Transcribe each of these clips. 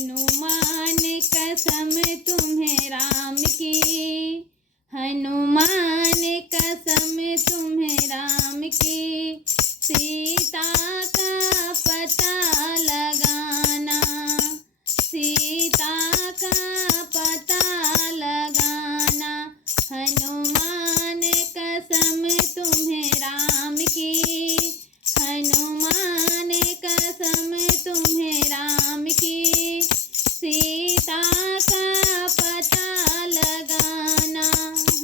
हनुमान कसम तुम्हें राम की, हनुमान कसम तुम्हें राम की, सीता का पता लगाना, सीता का पता लगाना, हनुमान कसम तुम्हें राम की, हनुमान कसम तुम्हें राम की, सीता का पता लगाना,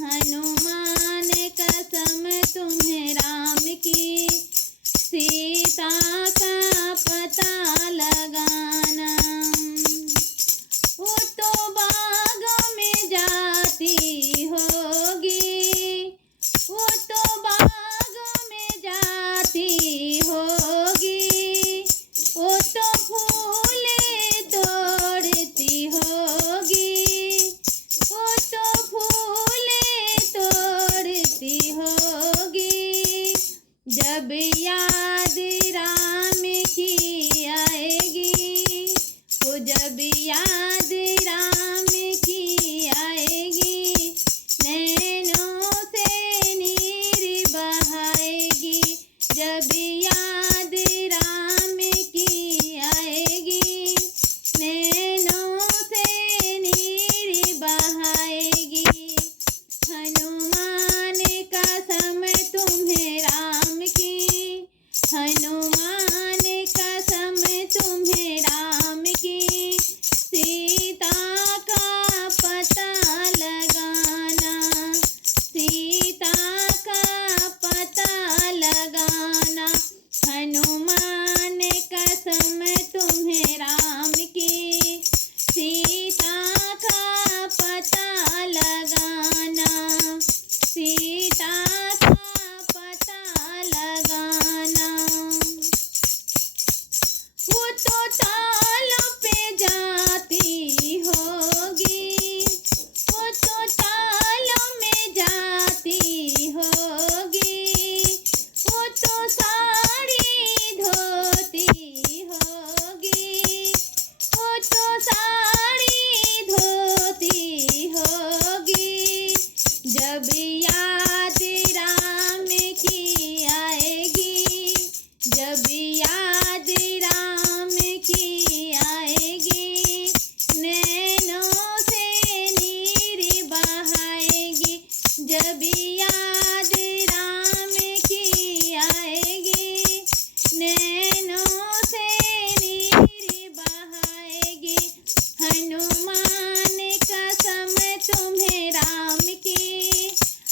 हनुमान कसम तुम्हें राम की, सीता का पता लगाना। वो तो बागों में जाती होगी, वो तो बागों में जाती होगी, वो तो फूले तोड़ती होगी, वो तो फूले तोड़ती होगी, जब याद राम की आएगी, वो जब याद राम की आएगी, नैनों से नीर बहाएगी, जब याद राम की आएगी, नैनों से नीर बहाएगी, हनुमान कसम तुम्हें राम की, हनुमान कसम तुम्हें राम की, सीता का पता लगाना, सीता का पता लगाना, हनुमान कसम तुम्हें राम की, सीता का पता लगाना, सीता का पता लगाना। वो तो तालों पे जाती होगी, वो तो तालों में जाती होगी, वो तो साड़ी धोती होगी, वो तो साड़ी धोती होगी, जब याद राम की आएगी, जब याद राम की आएगी, नैनों से नीर बहाएगी, जब याद राम की आएगी, नैनों से नीर बहाएगी, हनुमान कसम तुम्हें राम की,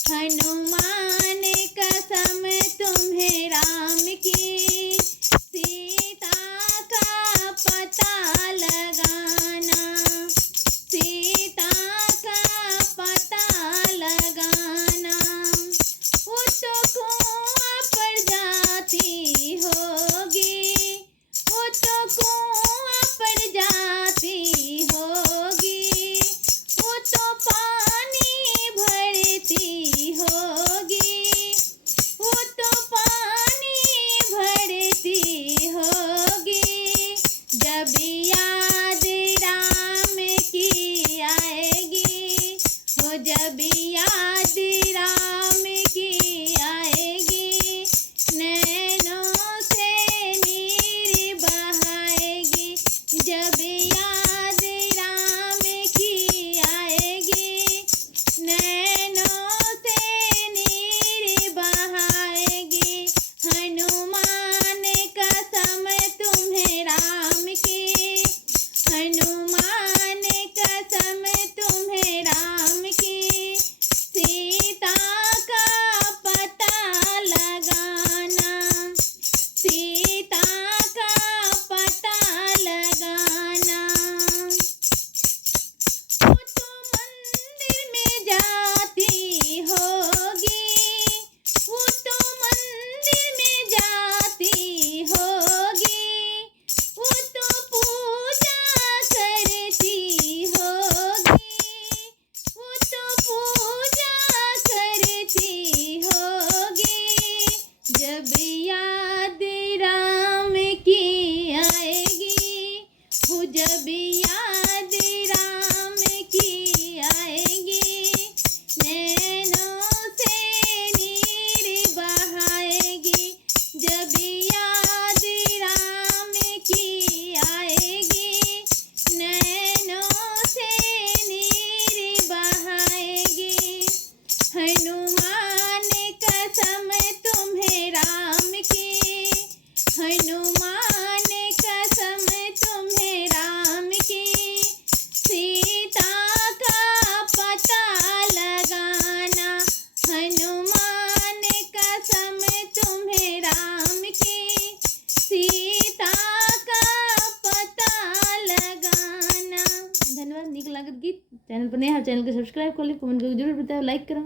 हनुमान कसम तुम्हें राम की, सीता का पता लगाना, सीता का पता लगाना। वो तो कुआं पर जाती होगी, वो तो कुआं पर जाती होगी, वो तो पानी भरती होगी, वो तो पानी भरती होगी, जब याद राम की आएगी, वो जब याद राम की आएगी, नैनों से नीर बहाएगी, जब याद राम की आएगी, नैनों से नीर बहाएगी, हनुमान कसम तुम्हें राम की, हनुमान कसम तुम्हें राम की, सीता का पता लगाना, सीता का पता लगाना। वो तो मंदिर में जाती होगी, वो तो मंदिर में जाती होगी, वो तो पूजा करती होगी, वो तो पूजा करती होगी, जब याद राम की आएगी, वो जब याद चैनल पर नया है चैनल को सब्सक्राइब कर ली, कमेंट करके जरूर बताओ, लाइक करें।